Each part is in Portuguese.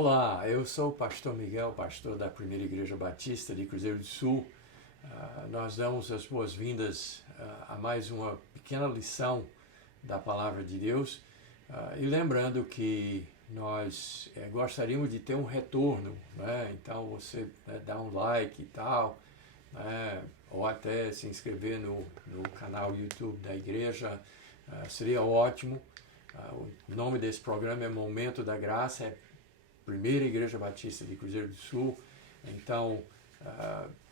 Olá, eu sou o pastor Miguel, pastor da Primeira Igreja Batista de Cruzeiro do Sul. Nós damos as boas-vindas a mais uma pequena lição da Palavra de Deus. E lembrando que nós gostaríamos de ter um retorno, né? Então você dá um like e tal, né? Ou até se inscrever no canal YouTube da igreja, seria ótimo. O nome desse programa é Momento da Graça, é Primeira Igreja Batista de Cruzeiro do Sul. Então,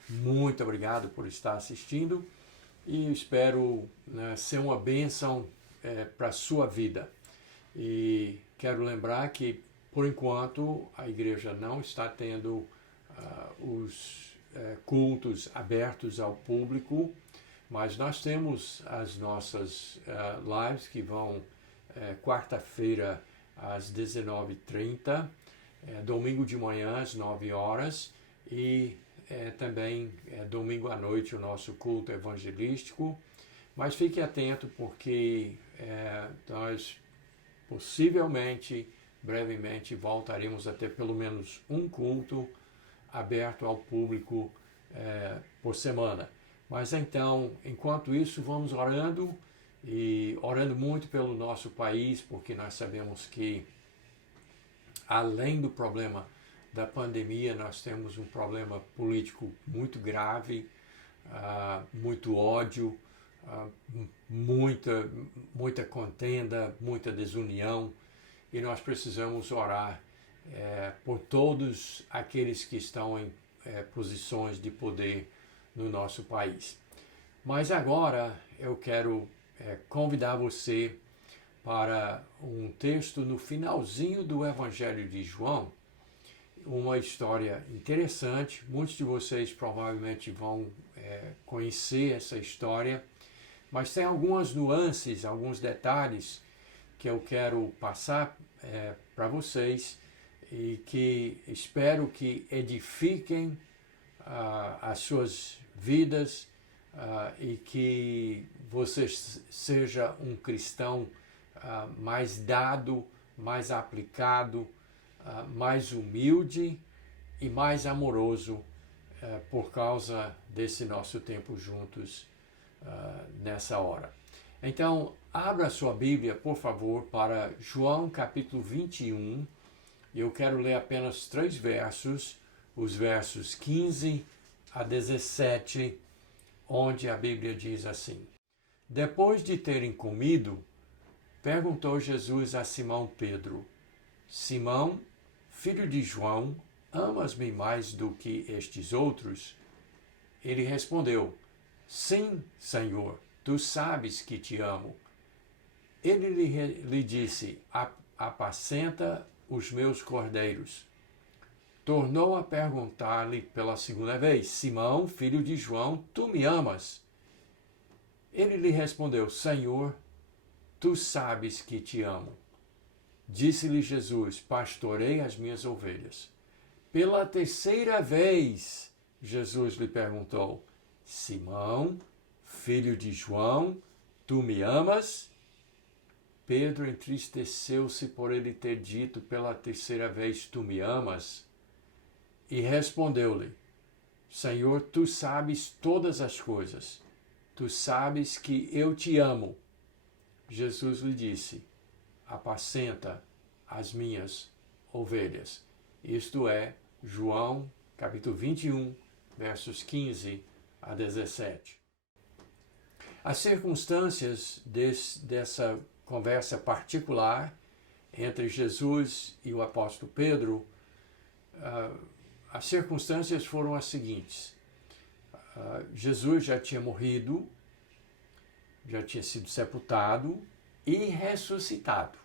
muito obrigado por estar assistindo e espero ser uma bênção para a sua vida. E quero lembrar que, por enquanto, a igreja não está tendo os cultos abertos ao público, mas nós temos as nossas lives que vão quarta-feira às 19h30, domingo de manhã às 9 horas e também domingo à noite o nosso culto evangelístico. Mas fique atento porque nós possivelmente, brevemente, voltaremos a ter pelo menos um culto aberto ao público por semana. Mas então, enquanto isso, vamos orando e orando muito pelo nosso país, porque nós sabemos que além do problema da pandemia, nós temos um problema político muito grave, muito ódio, muita contenda, muita desunião, e nós precisamos orar por todos aqueles que estão em posições de poder no nosso país. Mas agora eu quero convidar você para um texto no finalzinho do Evangelho de João, uma história interessante. Muitos de vocês provavelmente vão conhecer essa história, mas tem algumas nuances, alguns detalhes que eu quero passar para vocês e que espero que edifiquem as suas vidas e que você seja um cristão mais dado, mais aplicado, mais humilde e mais amoroso por causa desse nosso tempo juntos nessa hora. Então, abra sua Bíblia, por favor, para João capítulo 21. Eu quero ler apenas 3 versos, os versos 15 a 17, onde a Bíblia diz assim: Depois de terem comido, perguntou Jesus a Simão Pedro: Simão, filho de João, amas-me mais do que estes outros? Ele respondeu: Sim, Senhor, tu sabes que te amo. Ele lhe disse: Apacenta os meus cordeiros. Tornou a perguntar-lhe pela segunda vez: Simão, filho de João, tu me amas? Ele lhe respondeu: Senhor, tu sabes que te amo. Disse-lhe Jesus: Pastorei as minhas ovelhas. Pela terceira vez, Jesus lhe perguntou: Simão, filho de João, tu me amas? Pedro entristeceu-se por ele ter dito pela terceira vez: Tu me amas? E respondeu-lhe: Senhor, tu sabes todas as coisas. Tu sabes que eu te amo. Jesus lhe disse: Apacenta as minhas ovelhas. Isto é, João, capítulo 21, versos 15 a 17. As circunstâncias dessa conversa particular entre Jesus e o apóstolo Pedro, as circunstâncias foram as seguintes. Jesus já tinha morrido, já tinha sido sepultado e ressuscitado.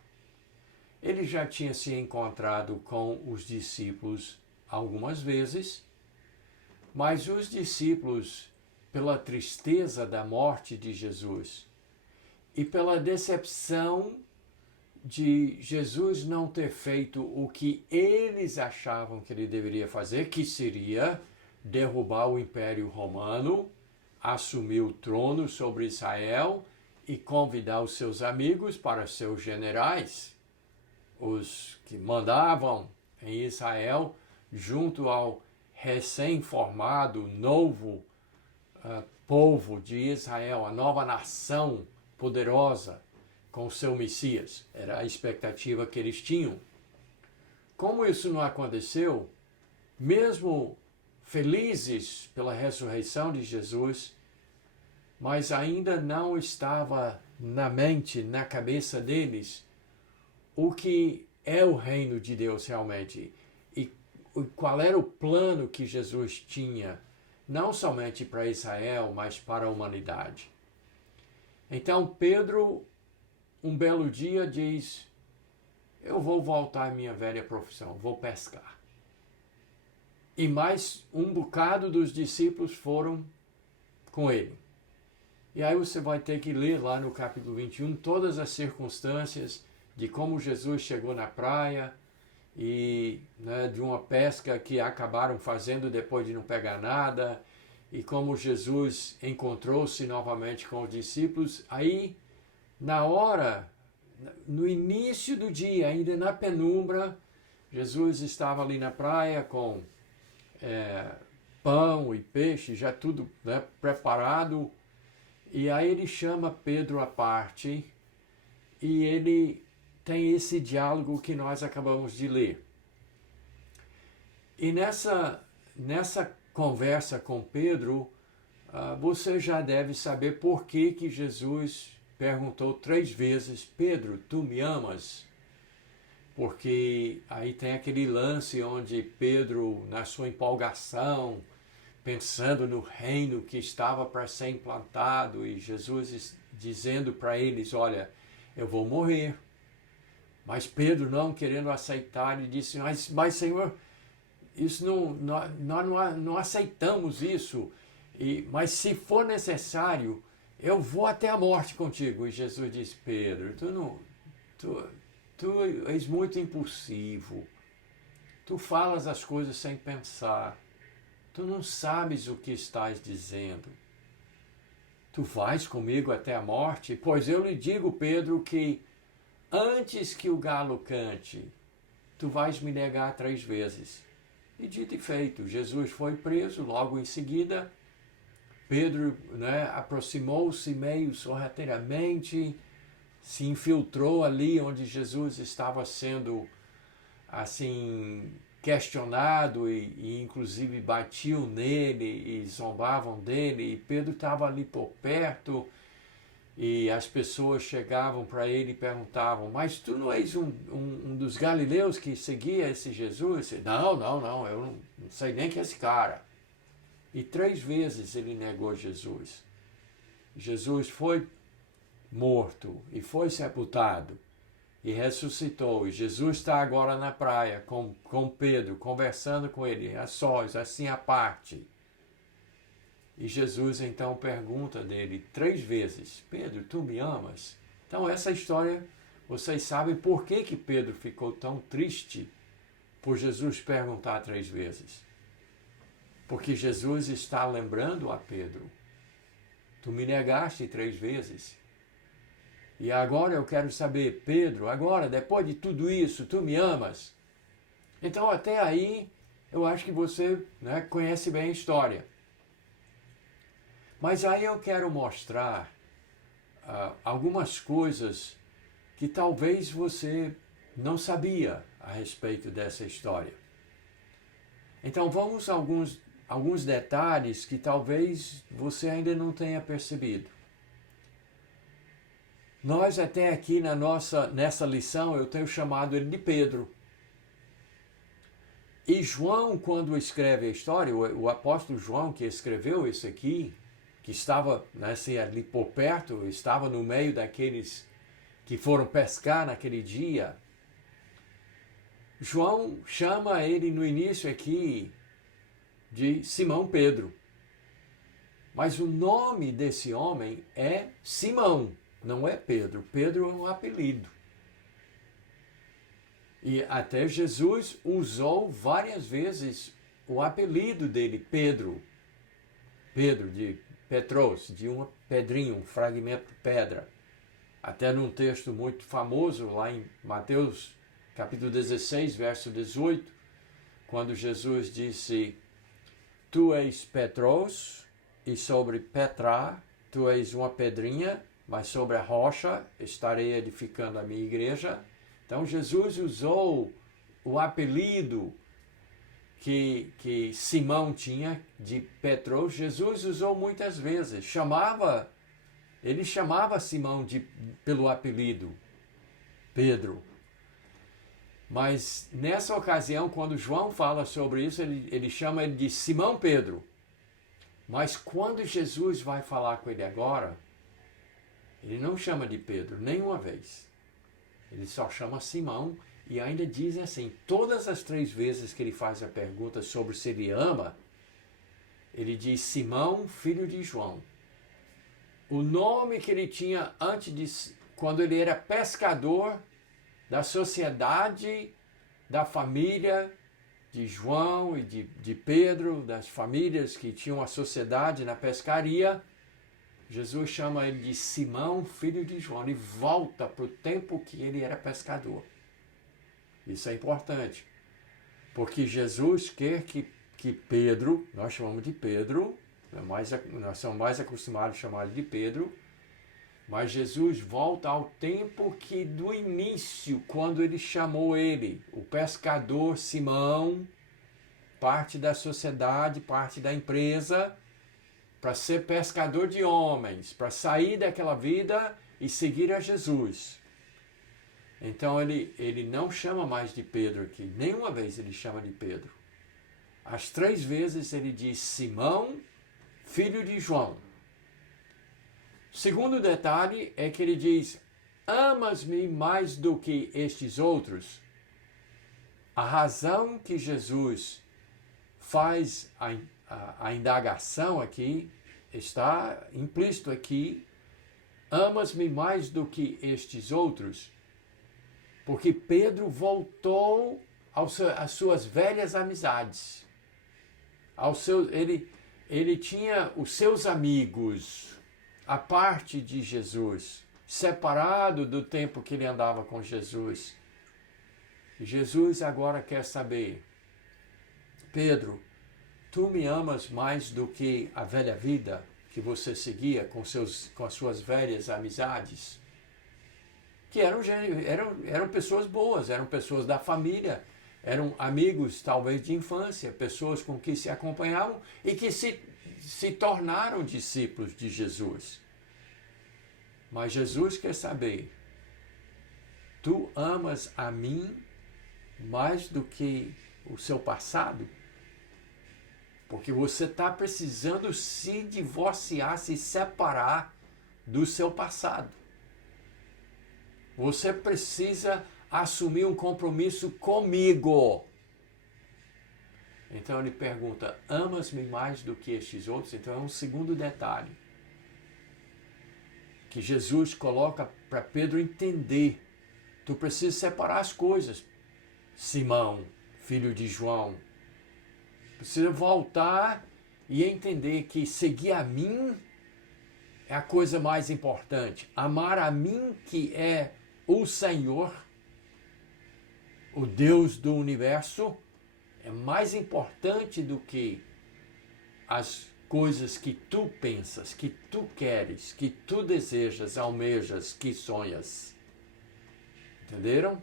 Ele já tinha se encontrado com os discípulos algumas vezes, mas os discípulos, pela tristeza da morte de Jesus e pela decepção de Jesus não ter feito o que eles achavam que ele deveria fazer, que seria derrubar o Império Romano, assumir o trono sobre Israel e convidar os seus amigos para seus generais, os que mandavam em Israel, junto ao recém-formado novo povo de Israel, a nova nação poderosa com o seu Messias. Era a expectativa que eles tinham. Como isso não aconteceu, mesmo felizes pela ressurreição de Jesus, mas ainda não estava na mente, na cabeça deles, o que é o reino de Deus realmente e qual era o plano que Jesus tinha, não somente para Israel, mas para a humanidade. Então Pedro, um belo dia, diz: eu vou voltar à minha velha profissão, vou pescar. E mais um bocado dos discípulos foram com ele. E aí você vai ter que ler lá no capítulo 21 todas as circunstâncias de como Jesus chegou na praia e de uma pesca que acabaram fazendo depois de não pegar nada, e como Jesus encontrou-se novamente com os discípulos. Aí, no início do dia, ainda na penumbra, Jesus estava ali na praia com pão e peixe, já tudo preparado. E aí ele chama Pedro à parte e ele tem esse diálogo que nós acabamos de ler. E nessa conversa com Pedro, você já deve saber por que Jesus perguntou 3 vezes: Pedro, tu me amas? Porque aí tem aquele lance onde Pedro, na sua empolgação, pensando no reino que estava para ser implantado, e Jesus dizendo para eles: olha, eu vou morrer. Mas Pedro, não querendo aceitar, ele disse: mas Senhor, isso nós não aceitamos isso, mas se for necessário, eu vou até a morte contigo. E Jesus disse: Pedro, tu és muito impulsivo, tu falas as coisas sem pensar, tu não sabes o que estás dizendo. Tu vais comigo até a morte? Pois eu lhe digo, Pedro, que antes que o galo cante, tu vais me negar 3 vezes. E dito e feito, Jesus foi preso. Logo em seguida, Pedro aproximou-se meio sorrateiramente, se infiltrou ali onde Jesus estava sendo assim questionado e inclusive batiam nele e zombavam dele, e Pedro estava ali por perto, e as pessoas chegavam para ele e perguntavam: mas tu não és um dos galileus que seguia esse Jesus? Não, eu não sei nem que é esse cara. E 3 vezes ele negou Jesus. Jesus foi morto e foi sepultado e ressuscitou, e Jesus está agora na praia com Pedro, conversando com ele, a sós, assim à parte. E Jesus então pergunta dele 3 vezes: Pedro, tu me amas? Então essa história, vocês sabem por que Pedro ficou tão triste por Jesus perguntar 3 vezes. Porque Jesus está lembrando a Pedro: tu me negaste 3 vezes. E agora eu quero saber, Pedro, agora, depois de tudo isso, tu me amas? Então, até aí, eu acho que você conhece bem a história. Mas aí eu quero mostrar algumas coisas que talvez você não sabia a respeito dessa história. Então, vamos a alguns detalhes que talvez você ainda não tenha percebido. Nós até aqui nessa lição, eu tenho chamado ele de Pedro. E João, quando escreve a história, o apóstolo João, que escreveu isso aqui, que estava ali por perto, estava no meio daqueles que foram pescar naquele dia, João chama ele no início aqui de Simão Pedro. Mas o nome desse homem é Simão. Não é Pedro. Pedro é um apelido. E até Jesus usou várias vezes o apelido dele, Pedro. Pedro, de Petros, de uma pedrinha, um fragmento de pedra. Até num texto muito famoso, lá em Mateus capítulo 16, verso 18, quando Jesus disse: Tu és Petros, e sobre Petra, tu és uma pedrinha, mas sobre a rocha estarei edificando a minha igreja. Então Jesus usou o apelido que Simão tinha de Petros. Jesus usou muitas vezes. Ele chamava Simão pelo apelido Pedro. Mas nessa ocasião, quando João fala sobre isso, ele chama ele de Simão Pedro. Mas quando Jesus vai falar com ele agora, ele não chama de Pedro nenhuma vez. Ele só chama Simão e ainda diz assim, todas as 3 vezes que ele faz a pergunta sobre se ele ama, ele diz Simão, filho de João. O nome que ele tinha antes quando ele era pescador da sociedade, da família de João e de Pedro, das famílias que tinham a sociedade na pescaria, Jesus chama ele de Simão, filho de João. Ele volta para o tempo que ele era pescador. Isso é importante, porque Jesus quer que Pedro, nós chamamos de Pedro, nós somos mais acostumados a chamar ele de Pedro, mas Jesus volta ao tempo que do início, quando ele chamou ele, o pescador Simão, parte da sociedade, parte da empresa, para ser pescador de homens, para sair daquela vida e seguir a Jesus. Então ele não chama mais de Pedro aqui, nenhuma vez ele chama de Pedro. As 3 vezes ele diz Simão, filho de João. Segundo detalhe é que ele diz, amas-me mais do que estes outros? A razão que Jesus faz a indagação aqui, está implícito aqui, amas-me mais do que estes outros? Porque Pedro voltou às suas velhas amizades. Ele tinha os seus amigos, a parte de Jesus, separado do tempo que ele andava com Jesus. Jesus agora quer saber, Pedro, tu me amas mais do que a velha vida que você seguia com as suas velhas amizades? Que eram pessoas boas, eram pessoas da família, eram amigos talvez de infância, pessoas com que se acompanhavam e que se tornaram discípulos de Jesus. Mas Jesus quer saber, tu amas a mim mais do que o seu passado? Porque você está precisando se divorciar, se separar do seu passado. Você precisa assumir um compromisso comigo. Então ele pergunta, amas-me mais do que estes outros? Então é um segundo detalhe que Jesus coloca para Pedro entender. Tu precisa separar as coisas. Simão, filho de João, precisa voltar e entender que seguir a mim é a coisa mais importante. Amar a mim, que é o Senhor, o Deus do universo, é mais importante do que as coisas que tu pensas, que tu queres, que tu desejas, almejas, que sonhas. Entenderam?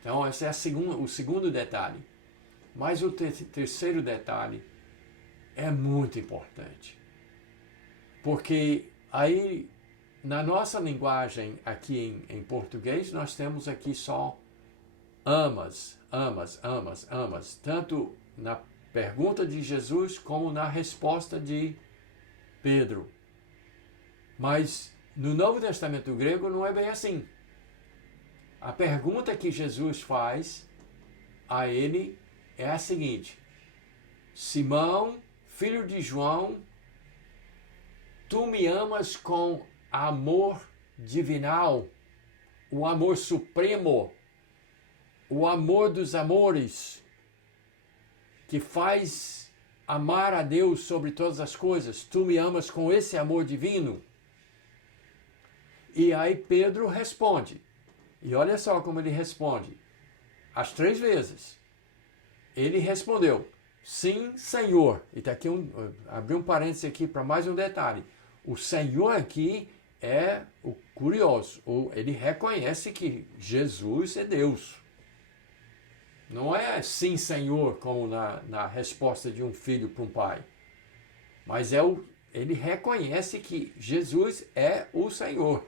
Então, esse é o segundo detalhe. Mas o terceiro detalhe é muito importante. Porque aí, na nossa linguagem aqui em português, nós temos aqui só amas, amas, amas, amas. Tanto na pergunta de Jesus como na resposta de Pedro. Mas no Novo Testamento grego não é bem assim. A pergunta que Jesus faz a ele é a seguinte: Simão, filho de João, tu me amas com amor divinal, o amor supremo, o amor dos amores, que faz amar a Deus sobre todas as coisas. Tu me amas com esse amor divino? E aí Pedro responde. E olha só como ele responde. as 3 vezes. Ele respondeu, sim, Senhor. E tá aqui abri um parênteses aqui para mais um detalhe. O Senhor aqui é o curioso. Ele reconhece que Jesus é Deus. Não é sim, Senhor, como na resposta de um filho para um pai. Mas ele reconhece que Jesus é o Senhor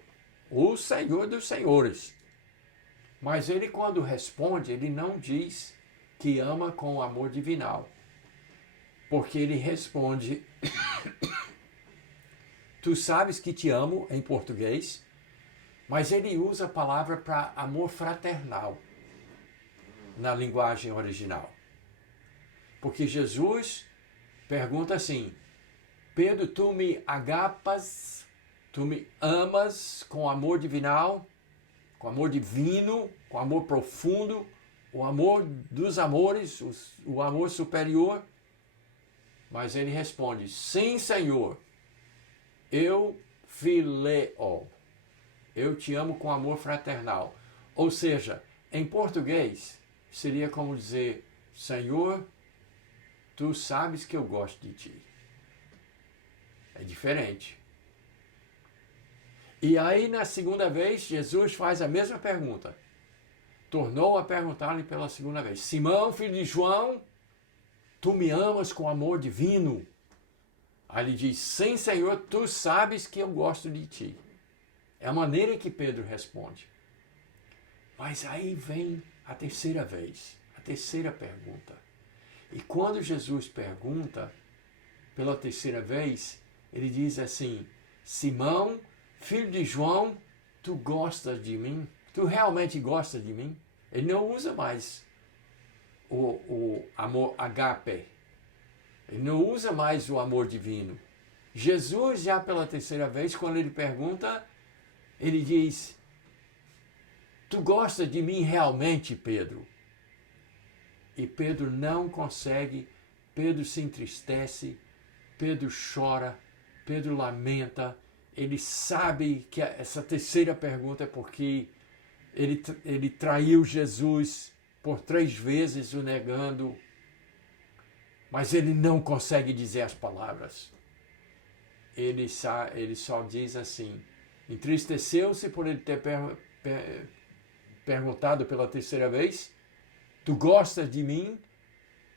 dos senhores. Mas ele, quando responde, ele não diz que ama com amor divinal. Porque ele responde, tu sabes que te amo, em português, mas ele usa a palavra para amor fraternal, na linguagem original. Porque Jesus pergunta assim, Pedro, tu me agapas, tu me amas com amor divinal, com amor divino, com amor profundo, o amor dos amores, o amor superior? Mas ele responde, sim, Senhor, eu phileo, eu te amo com amor fraternal. Ou seja, em português, seria como dizer, Senhor, tu sabes que eu gosto de ti. É diferente. E aí, na segunda vez, Jesus faz a mesma pergunta. Tornou a perguntar-lhe pela segunda vez. Simão, filho de João, tu me amas com amor divino? Aí ele diz, sim, Senhor, tu sabes que eu gosto de ti. É a maneira que Pedro responde. Mas aí vem a terceira vez, a terceira pergunta. E quando Jesus pergunta pela terceira vez, ele diz assim, Simão, filho de João, tu gostas de mim? Tu realmente gostas de mim? Ele não usa mais o amor agape. Ele não usa mais o amor divino. Jesus, já pela terceira vez, quando ele pergunta, ele diz, tu gostas de mim realmente, Pedro? E Pedro não consegue, Pedro se entristece, Pedro chora, Pedro lamenta. Ele sabe que essa terceira pergunta é porque ele traiu Jesus por 3 vezes, o negando. Mas ele não consegue dizer as palavras. Ele só diz assim, entristeceu-se por ele ter perguntado pela terceira vez, tu gostas de mim?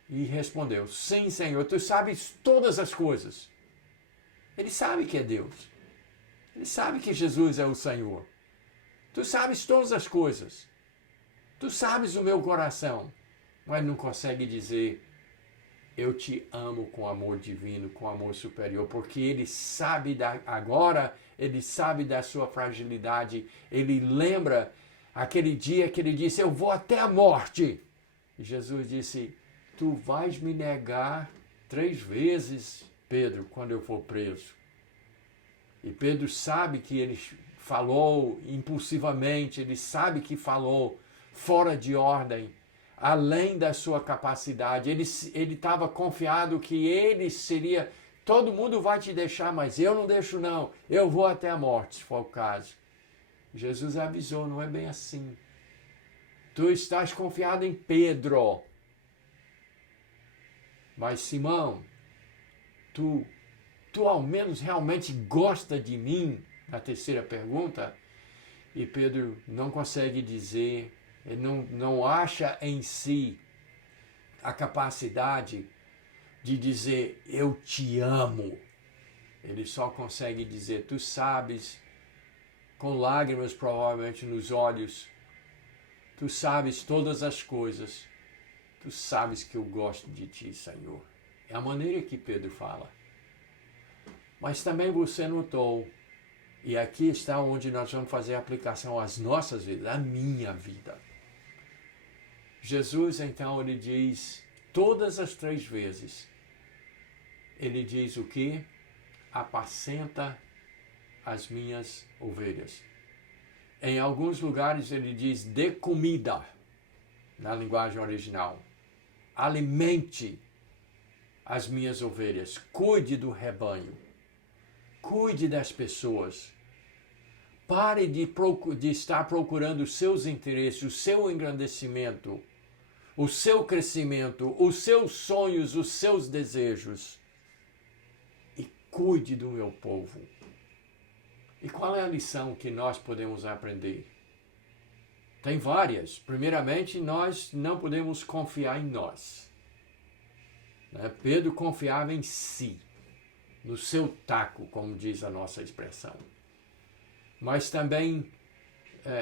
E respondeu, sim, Senhor, tu sabes todas as coisas. Ele sabe que é Deus. Ele sabe que Jesus é o Senhor. Tu sabes todas as coisas. Tu sabes o meu coração. Mas não consegue dizer, eu te amo com amor divino, com amor superior, porque ele sabe agora, ele sabe da sua fragilidade, ele lembra aquele dia que ele disse, eu vou até a morte. E Jesus disse, tu vais me negar 3 vezes, Pedro, quando eu for preso. E Pedro sabe que ele falou impulsivamente, ele sabe que falou fora de ordem, além da sua capacidade. Ele estava confiado que ele seria, todo mundo vai te deixar, mas eu não deixo não, eu vou até a morte, se for o caso. Jesus avisou, não é bem assim. Tu estás confiado em Pedro. Mas Simão, tu ao menos realmente gosta de mim? Na terceira pergunta. E Pedro não consegue dizer, ele não acha em si a capacidade de dizer, eu te amo. Ele só consegue dizer, tu sabes, com lágrimas provavelmente nos olhos, tu sabes todas as coisas, tu sabes que eu gosto de ti, Senhor. É a maneira que Pedro fala. Mas também você notou, e aqui está onde nós vamos fazer a aplicação às nossas vidas, à minha vida. Jesus, então, ele diz, todas as 3 vezes, ele diz o quê? Apacenta as minhas ovelhas. Em alguns lugares ele diz, dê comida, na linguagem original. Alimente as minhas ovelhas, cuide do rebanho. Cuide das pessoas. Pare de estar procurando os seus interesses, o seu engrandecimento. o seu crescimento, os seus sonhos, os seus desejos. E cuide do meu povo. E qual é a lição que nós podemos aprender? Tem várias. Primeiramente, nós não podemos confiar em nós. Pedro confiava em si, no seu taco, como diz a nossa expressão. Mas também,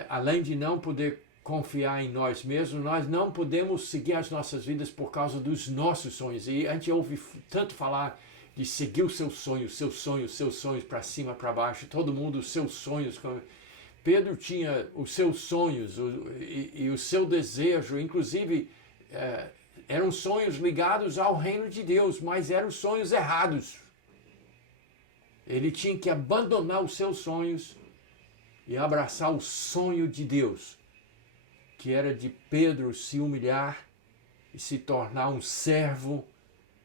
além de não poder confiar em nós mesmos, nós não podemos seguir as nossas vidas por causa dos nossos sonhos. E a gente ouve tanto falar de seguir os seus sonhos para cima, para baixo, todo mundo, os seus sonhos. Pedro tinha os seus sonhos e o seu desejo, inclusive eram sonhos ligados ao reino de Deus, mas eram sonhos errados. Ele tinha que abandonar os seus sonhos e abraçar o sonho de Deus, que era de Pedro se humilhar e se tornar um servo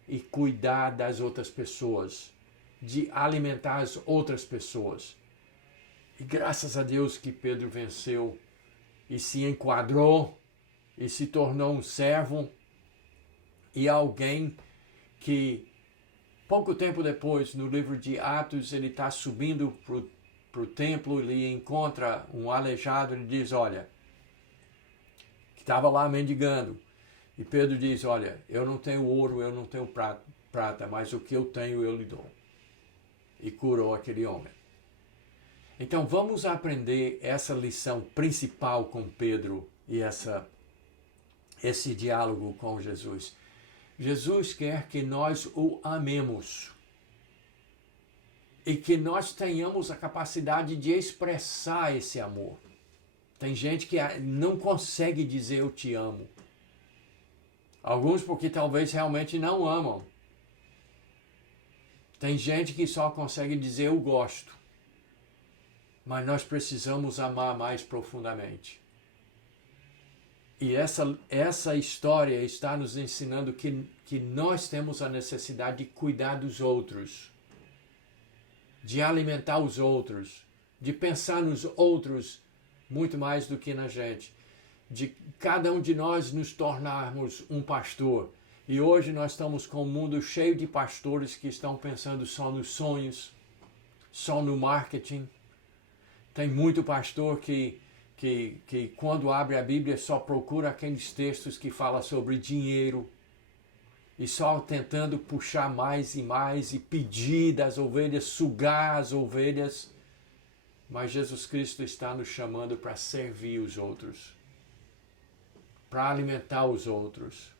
e cuidar das outras pessoas, de alimentar as outras pessoas. E graças a Deus que Pedro venceu e se enquadrou e se tornou um servo e alguém que, pouco tempo depois, no livro de Atos, ele está subindo para o templo, ele encontra um aleijado, ele diz, olha, que estava lá mendigando. E Pedro diz, olha, eu não tenho ouro, eu não tenho prata, mas o que eu tenho eu lhe dou. E curou aquele homem. Então vamos aprender essa lição principal com Pedro e esse diálogo com Jesus. Jesus quer que nós o amemos e que nós tenhamos a capacidade de expressar esse amor. Tem gente que não consegue dizer eu te amo. Alguns porque talvez realmente não amam. Tem gente que só consegue dizer eu gosto. Mas nós precisamos amar mais profundamente. E essa história está nos ensinando que nós temos a necessidade de cuidar dos outros, de alimentar os outros, de pensar nos outros muito mais do que na gente, de cada um de nós nos tornarmos um pastor. E hoje nós estamos com um mundo cheio de pastores que estão pensando só nos sonhos, só no marketing. Tem muito pastor que quando abre a Bíblia só procura aqueles textos que falam sobre dinheiro e só tentando puxar mais e mais e pedir das ovelhas, sugar as ovelhas. Mas Jesus Cristo está nos chamando para servir os outros, para alimentar os outros,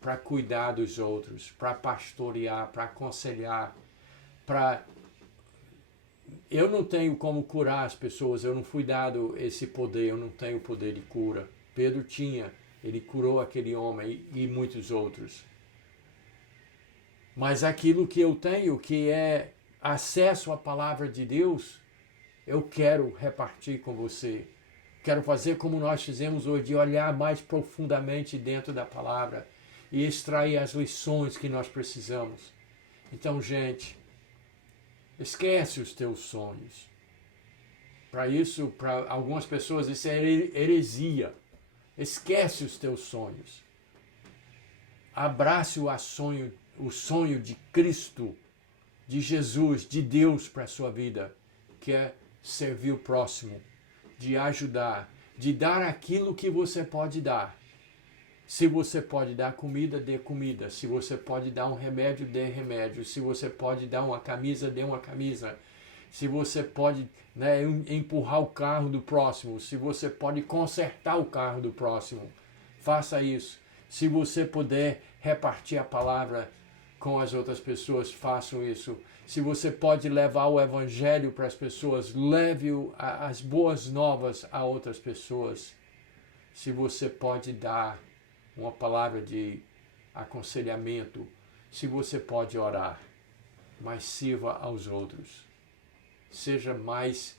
para cuidar dos outros, para pastorear, para aconselhar, para... Eu não tenho como curar as pessoas, eu não fui dado esse poder, eu não tenho poder de cura. Pedro tinha, ele curou aquele homem e muitos outros. Mas aquilo que eu tenho, que é acesso à palavra de Deus, eu quero repartir com você. Quero fazer como nós fizemos hoje, de olhar mais profundamente dentro da palavra e extrair as lições que nós precisamos. Então, gente, esquece os teus sonhos. Para isso, para algumas pessoas, isso é heresia. Esquece os teus sonhos. Abrace o sonho de Cristo, de Jesus, de Deus para a sua vida, que é servir o próximo, de ajudar, de dar aquilo que você pode dar. Se você pode dar comida, dê comida. Se você pode dar um remédio, dê remédio. Se você pode dar uma camisa, dê uma camisa. Se você pode empurrar o carro do próximo. Se você pode consertar o carro do próximo, faça isso. Se você puder repartir a palavra com as outras pessoas, façam isso. Se você pode levar o evangelho para as pessoas, leve as boas novas a outras pessoas. Se você pode dar uma palavra de aconselhamento, se você pode orar, mas sirva aos outros. Seja mais,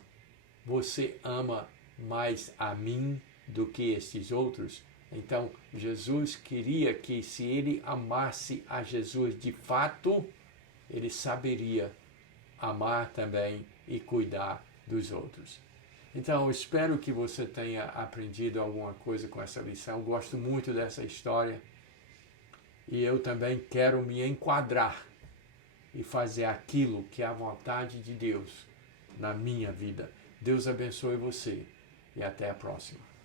você ama mais a mim do que estes outros? Então, Jesus queria que, se ele amasse a Jesus de fato, ele saberia amar também e cuidar dos outros. Então, eu espero que você tenha aprendido alguma coisa com essa lição. Eu gosto muito dessa história e eu também quero me enquadrar e fazer aquilo que é a vontade de Deus na minha vida. Deus abençoe você e até a próxima.